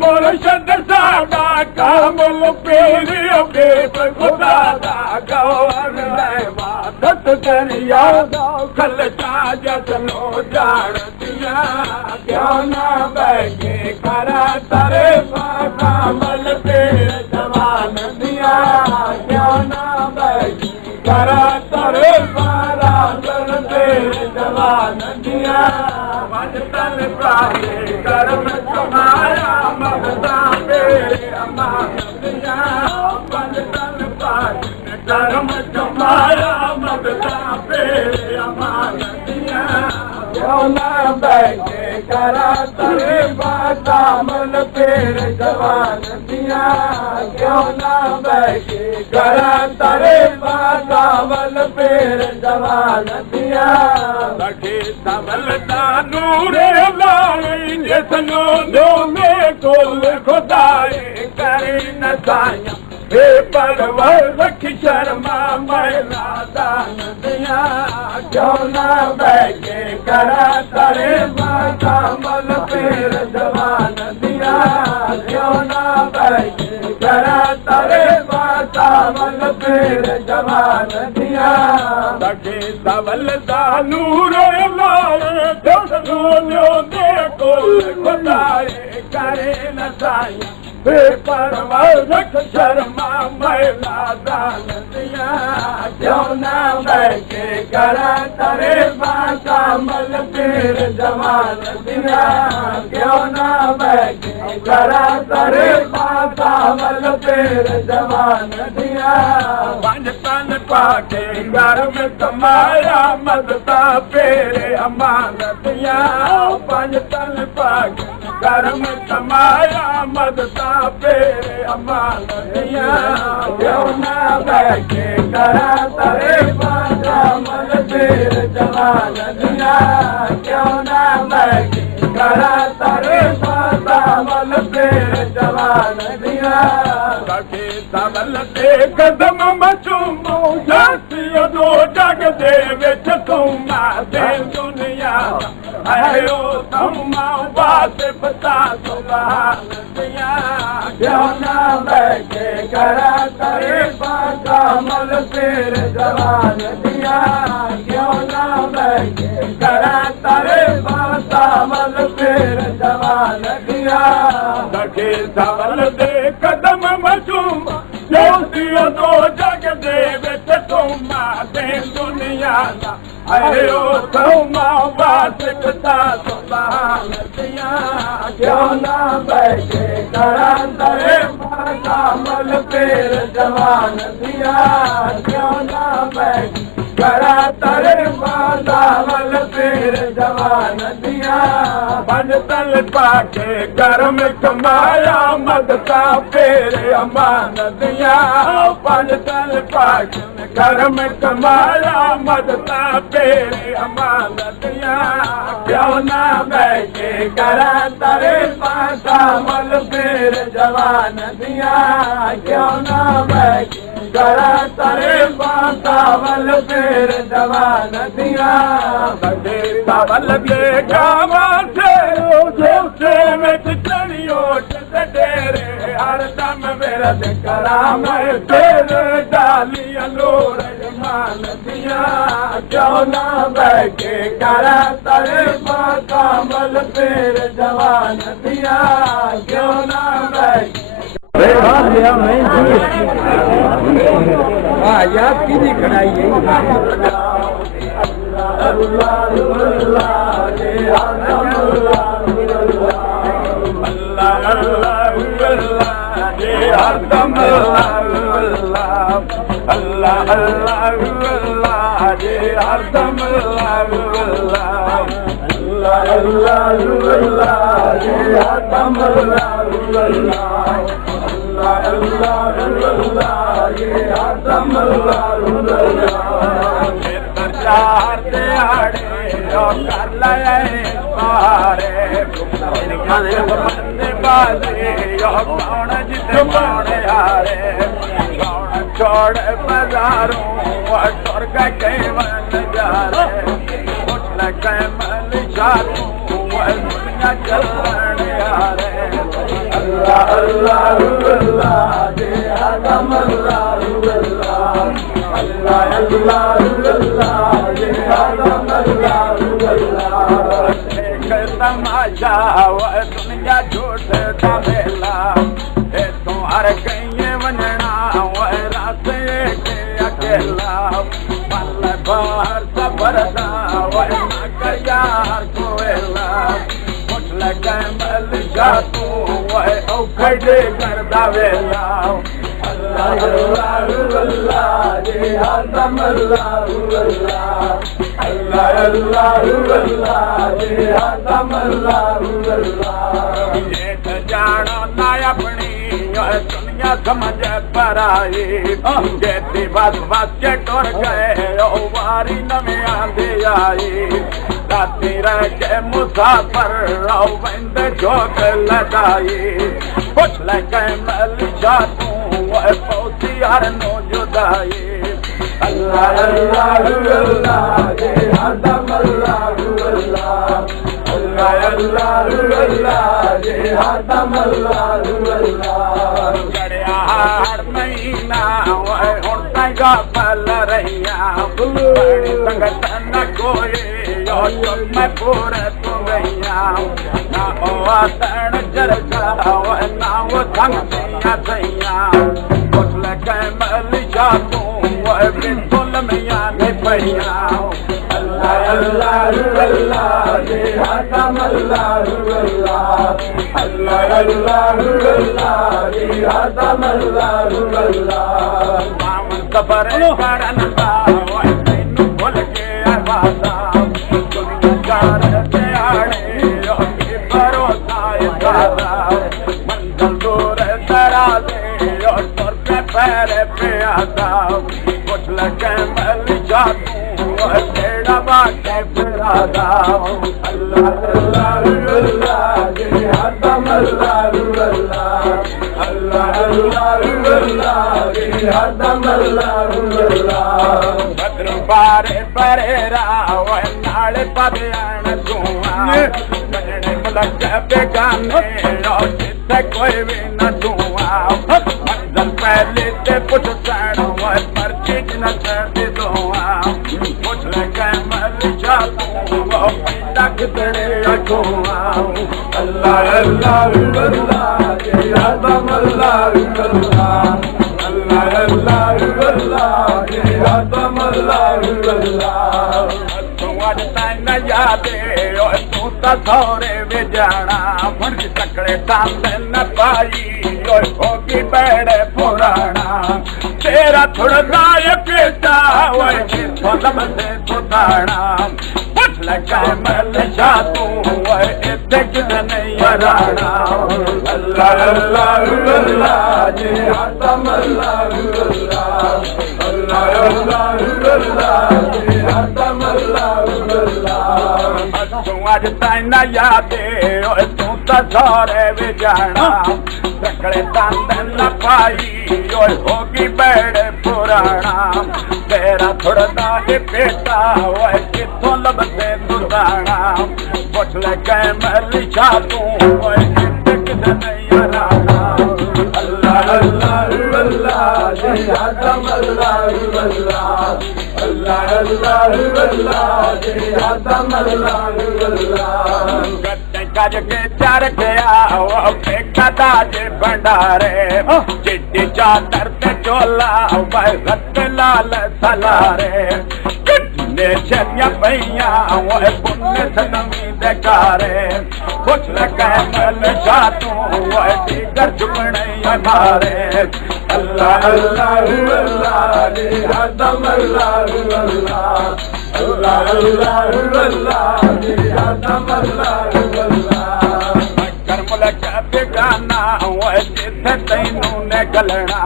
मुर्शद साडा कामल पीरी बेब खुदा दा गौर इबादत करिया खल ताज चलो जान दिया क्यों ना बैठे करा तरे कामल पीर जवान दिया क्यों ना बैठे करा तरे जवान दिया तन पाए कर्म तुम्हारा मगदा मेरे अमानिया तन पाए कर्म तुम्हारा मगदा मेरे अमानिया क्यों ना बैठे करा तरे कामल पेड़ जवान दिया क्यों ना बैठे करा तरे कामल पेड़ जवान दिया लगे तमल नूरे लाई जिसनो दो में कुल खुदाए करे न साया बेपरवाह रख शर्मा मैला दान दिया क्यों ना बैठे करा तरे कामल पेड़ जवान दिया क्यों ना बैठे करा तरे कामल पेड़ जवान दिया लगे तमल नूर लाए जिसनो दे कुल खुदाए करे न साया बेपरवाह रख शर्मा मैला दान दिया क्यों ना बैठे करा तरे कामल पेड़ जवान दिया क्यों ना बैठे करा तरे कामल पेड़ जवान दिया पंज तन पाके घर में कमाया मदता पेरे अमानतिया पंज तन पाके घर में कमाया मदता पेरे अमानतिया क्यों ना बैठे करा तरे कामल पेड़ जवान दिया क्यों ना बैठे करा तरे कामल पेड़ जवान दिया लगे तमल ते कदम मचूमो जातियो दो जग दे विच तुमा दे दुनिया आयो तुमा बात बता सुभान दिया क्यों ना बैठे करा तरे कामल पेड़ जवान दिया क्यों ना बैठे करा तरे कामल पेड़ जवान दिया लगे तमल दे कदम मचूम ज्योतियो दो जग दे विच तुमा दे दुनिया आयो तुमा बात बता सुभान दिया क्यों ना बैठे करा तरे कामल पेड़ जवान दिया क्यों ना बैठे करा तरे कामल पेड़ जवान दिया बन तल पाके घर में कमाया मदता पेरे अमान दिया बन तल पाके घर में कमाया मदता पेरे अमान दिया क्यों ना बैठे करा तरे कामल पेड़ जवान दिया क्यों ना बैठे करा तरे कामल पेड़ जवान दिया बड़े कामल के गावा से जोसे में चढ़ियो डेरे हर दम मेरा करा मैं तेरे डाली अलोर मान दिया क्यों ना बैठे करा तरे कामल पेड़ जवान दिया क्यों ना बैठे याद कीजिए कढ़ाई छोड़ बाजारों स्वर्ग के मन जा रे कैमल जातू दुनिया चलन यारे अल्लाह अल्लाह अल्लाह जे आदम अल्लाह अल्लाह अल्लाह अल्लाह अल्लाह जे आदम अल्लाह अल्लाह एक तमाशा वो दुनिया झूठ दा मेला ए तो हर कहीं वंजना वो रात के अकेला पल बाहर सफर दा वो ना यार कोएला मुझल कैमल जातू वो ओ खड़े कर दावेला अल्लाह अल्लाह अल्लाह जे आदम अल्लाह अल्लाह अल्लाह अल्लाह अल्लाह जे आदम अल्लाह अल्लाह ये जानो ना अपनी दुनिया समझ पर आई जेती बस बस के टुर गए ओ वारी नवे आंदे आई राती रह के मुसाफर ओ बंद जोक लगाई कुछ कैमल जातू पौती हर नो जुदाई अल्लाह अल्लाह अल्लाह जे आदम अल्लाह अल्लाह अल्लाह अल्लाह अल्लाह जे आदम अल्लाह अल्लाह गड़िया हर महीना हुण तंगा पल रहिया बड़ी संगत न कोई यो मैं पूरे तू गईया ना ओ आतन जरगा ना वो संग दिया सैया कुछ कैमल जातू बिल्कुल मैया ने पैया अल्लाह अल्लाह अल्लाह जे आदम अल्लाह अल्लाह अल्लाह अल्लाह अल्लाह जे आदम अल्लाह अल्लाह मामन सबर करन दा तैनू भूल के आवाज़ा दुनिया जार ते आड़े ओ की भरोसा दादा मंजिल दूर दराजे ओ तुर पे पैर पे आता कैमल जातू तेरा बाटे फिरादा अल्लाह अल्लाह अल्लाह जे आदम अल्लाह अल्लाह अल्लाह अल्लाह अल्लाह जे आदम अल्लाह अल्लाह बद्र बारे परेरा वो नाले पदयान दुआ बजने मुलक बेगाने और जिथे कोई भी न दुआ मंजिल पहले से पुछ जानो पर चीज न कर दुआ मुझल कैमल जातू वो पैदा कितने अठुआ अल्लाह अल्लाह अल्लाह जे आदम अल्लाह अल्लाह अल्लाह अल्लाह अल्लाह जे आदम अल्लाह अल्लाह तू आज तैन यादे ओ तू ता थोरे वे जाना फर्ज तकड़े सामने न पाई ओ होगी बड़े पुराना तेरा थोड़ा बेटा वो सोलम से सुधाना मुझल कैमल जातू वो इतने नहीं हराना अल्लाह अल्लाह अल्लाह जे आदम अल्लाह अल्लाह अल्लाह अल्लाह अल्लाह जे आदम अल्लाह अल्लाह तू आज तैन यादे तू तो सारे वे जाना तकड़े तंदन न पाई और होगी बड़े पुराना तेरा थोड़ा बेटा वो कितों लबते दुदाना मुझल कैमल जातू वो कितने नहीं हराना अल्लाह अल्लाह अल्लाह जे आदम अल्लाह अल्लाह अल्लाह अल्लाह अल्लाह जे आदम अल्लाह अल्लाह कज के चर गया वो बेटा ताज भंडारे चिट्टी चादर पे चोला वक्त लाल सलारे कितने छरिया भैया वो पुण्य सनमी देकारे कुछ कैमल जातू वो दीगर झुकने हमारे अल्लाह अल्लाह अल्लाह जे आदम अल्लाह अल्लाह अल्लाह अल्लाह अल्लाह जे आदम अल्लाह बेगाना वो जिथे तैनू ने गलना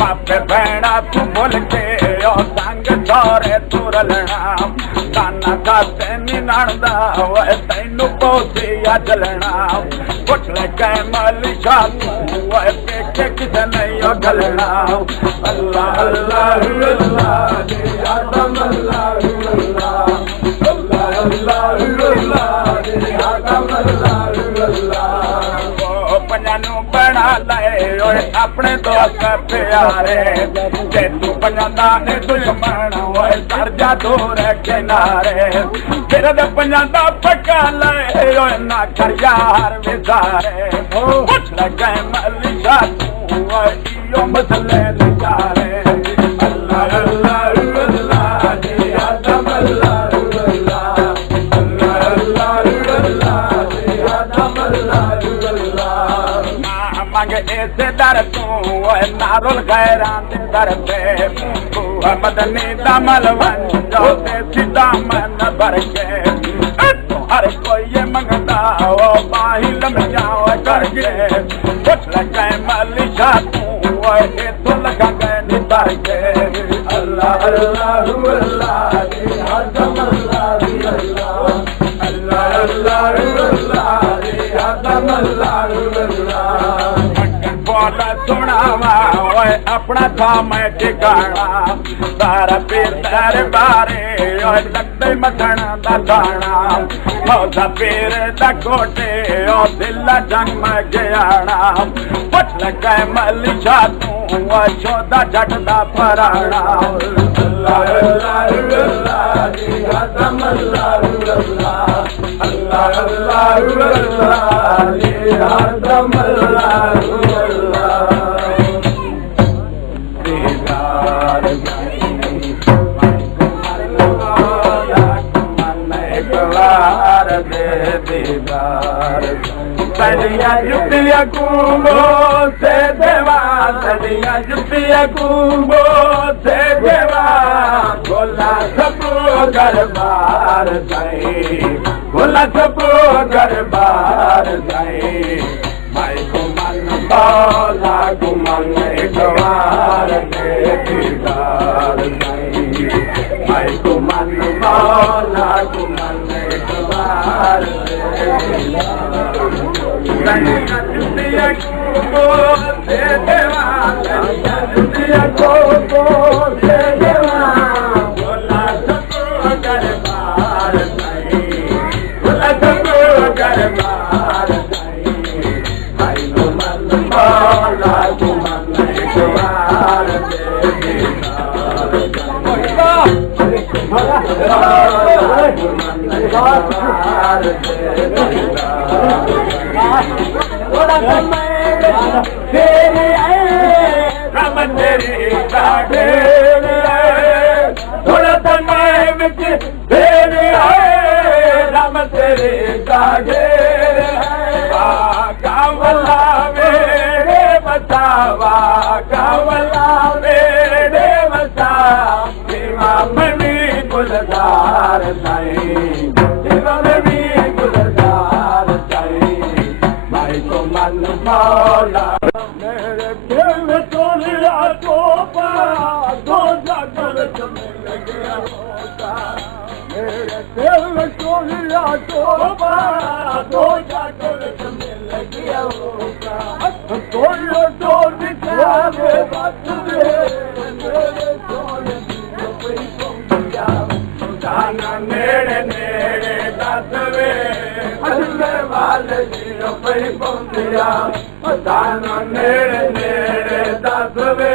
मापे भैना तू बोल के ओ संग दौरे तू रलना ताना खाते निनाणदा वो तैनू पौधिया जलना कुछ कैमल जातू वो पेके किसे नहीं ओ गलना अल्लाह अल्लाह अल्लाह जे आदम अल्लाह अल्लाह अल्लाह पंजानू बना ले ओए अपने दोस्त प्यारे जे तू पंजादा ने दुश्मन ओए कर जा दूर किनारे तेरे दे पंजादा पक्का ले ओए ना कर यार विचारे पुछ लगे मलिशा तू ओए यो मसले विचारे अल्लाह अल्लाह अल्लाह जी आदम अल्लाह ऐसे दर तू नारुल गैरान दर पे मदनी दामल वंजो ते सीधा मन भर के हर कोई ये मंगता ओ बाही लम जाओ करके कुछ लगे मलिशा तू ये तो लगा गए निभर के अल्लाह अल्लाह अल्लाह आदम अल्लाह अल्लाह अल्लाह अल्लाह आदम अल्लाह सुनावा ओए अपना था मैं ठिकाना तारा पीर तेरे बारे ओए लगते मखन दा दाना मौसा पीर दा कोटे ओ दिल जंग में गयाना पुछ लगे मलिशा तू ओ चौदा जट दा पराना अल्लाह अल्लाह अल्लाह जी आदम अल्लाह अल्लाह अल्लाह अल्लाह अल्लाह जी आदम अल्लाह सदिया जुतिया कुंभो से देवा सदिया जुतिया कुंभो से देवा गोला सबो गरबार जाए गोला सबो गरबार जाए भाई को मन बाला गुमन गवार दे दीदार जाए भाई को मन बाला गुमन गवार जुतिया को से देवा जुतिया को से देवा गोला सबो गरबार जाए गोला सबो गरबार जाए भाई को मन बाला गुमन गवार दे दीदार थोड़ा समय विच देर आए रम तेरे कागे कावला मेरे बचावा कावला मेरे बचा मनी गुलजार साईं मनी गुलजार साईं भाई को मन मौला मेरे दिल तोलिया तोपा दो जाकर चलने गया होता मेरे दिल तोलिया तोपा दो जाकर चलने गया होता तोलियो तो दिखा दे बात मेरे तोले दाना नेड़े नेड़े दसवे हल्ले वाले जियो पई पहुंचिया दाना नेड़े नेड़े दसवे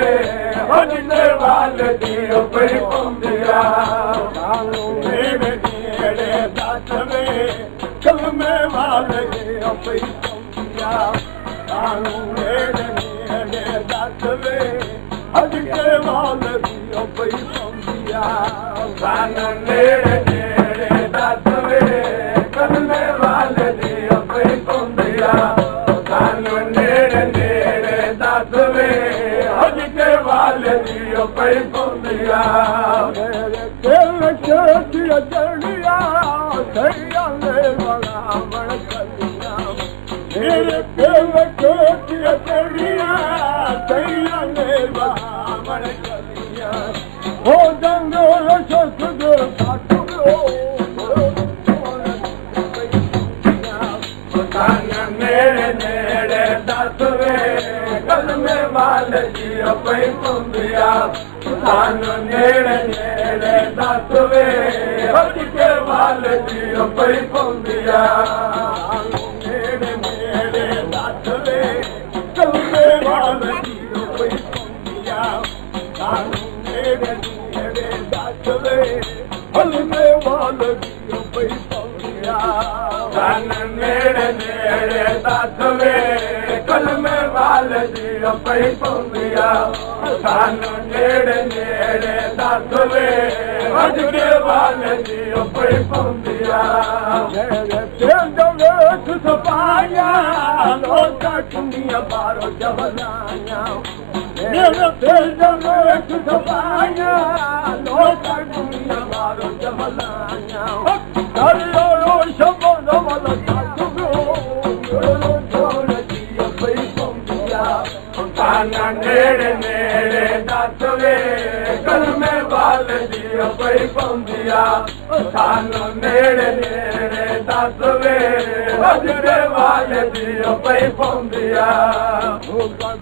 हल्ले वाले जियो पई पहुंचिया नेड़े नेड़े दसवे कलमे वाले जियो पई पहुंचिया नेड़े नेड़े दसवे हल्ले वाले जियो पई पहुंचिया दाना नेड़े नेड़े दसवे कलमे वाले जियो पई पहुंचिया दाना नेड़े नेड़े दसवे हल्ले वाले जियो पई पहुंचिया मेरे दिल चोटिया चढ़िया सैया ले वाला बड़ कलिया मेरे दिल चोटिया चढ़िया सैया ले वाला बड़ कलिया हो जंगल ससुर साथो दाना नेड़े नेड़े दस वे कलमे वाले जी पई पवंदिया सानू नेड़े नेड़े दस वे के वाले जी पई पवंदिया नेड़े नेड़े दस वे कलमे वाले जी पई पवंदिया सानू नेड़े नेड़े दस वे कलमे वाले जी पई पवंदिया सानू नेड़े नेड़े दस वे कलमे वाले जी पई पवंदिया सानू नेड़े नेड़े दस वे के वाले जी पई पवंदिया सपाया लोटा दुनिया बारो जवलाया सपाया लोटा दुनिया बारो जवलाया नेड़े नेड़े दस वे कलमे वाले जी पई पवंदिया सानू नेड़े नेड़े दस वे के वाले जी पई पवंदिया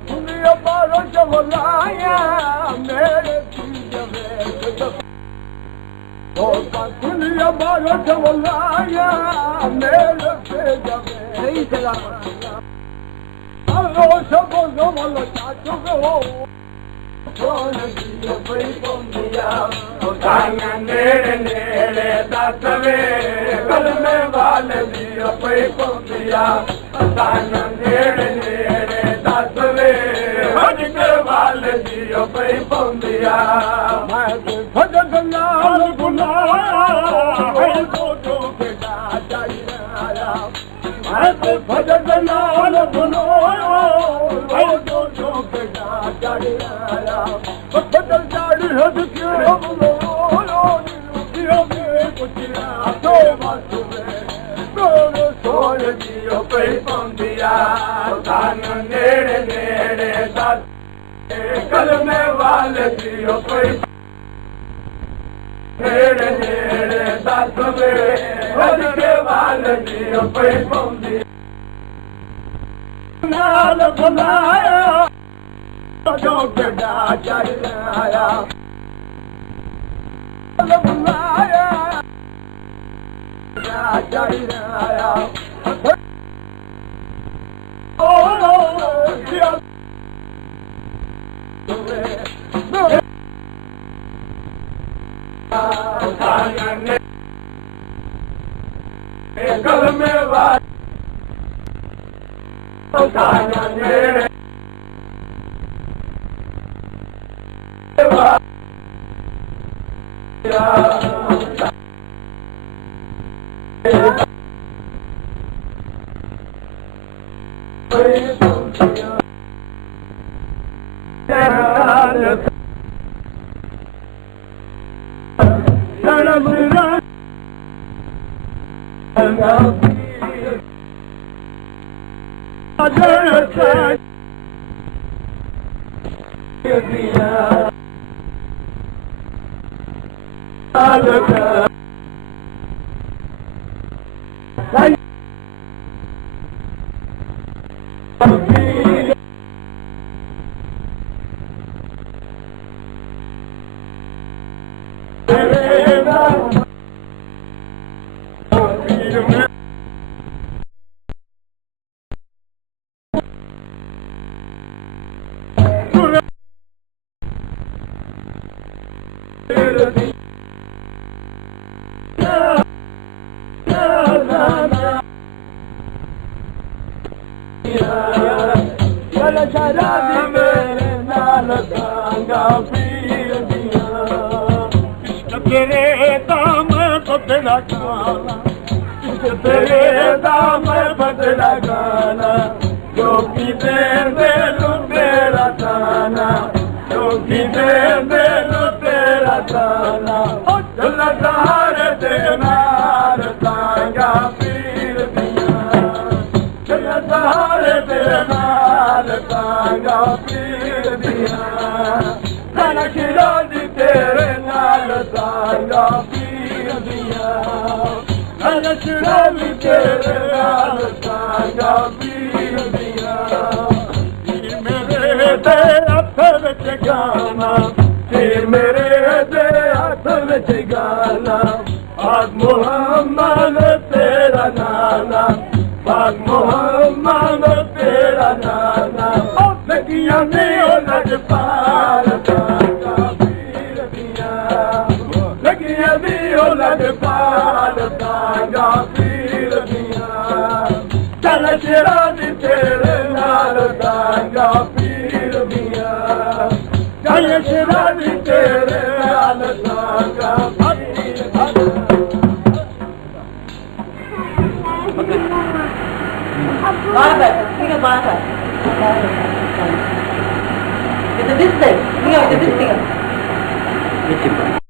दुनिया बारो जवलाया मेरे दुनिया बारो जवलाया मेरे सही जगह नेड़े नेड़े दस वे कलमे वाले जी पई पवंदिया सानू नेड़े नेड़े दस वे के वाले जी पई पवंदिया भजन नाल बुलाया भजन नाल बुलाया बदल जाड़ी हद क्यों सोन जी पई पवंदिया सानू नेड़े नेड़े दस कलमे वाले जी पई नेड़े नेड़े दस वे के वाले जी पई पवंदिया नाल बुलाया जो गड़ा चढ़ाया बुलाया चढ़ाया कलमे वाले तेरे दाम बदला गाना तेरे दाम बदला गाना जो की दे लू तेरा ताना जो की दे लू तेरा ताना लदार देनार तांगा पीर दिया लदार देनार तांगा पीर दिया ताना खिला दी तेरे नाल तांगा पीर दिया Shiravi tere naal tanga pir diya mere de hath vich gana te mere de hath vich gana Pak Muhammad tera nana Pak Muhammad tera nana Lagiyan ne o Lajpal tanga pir diya Lagiyan ne o Lajpal tanga pir diya Chal Shiravi tere naal tanga pir diya Chal Shiravi tere naal tanga pir diya It's a distance.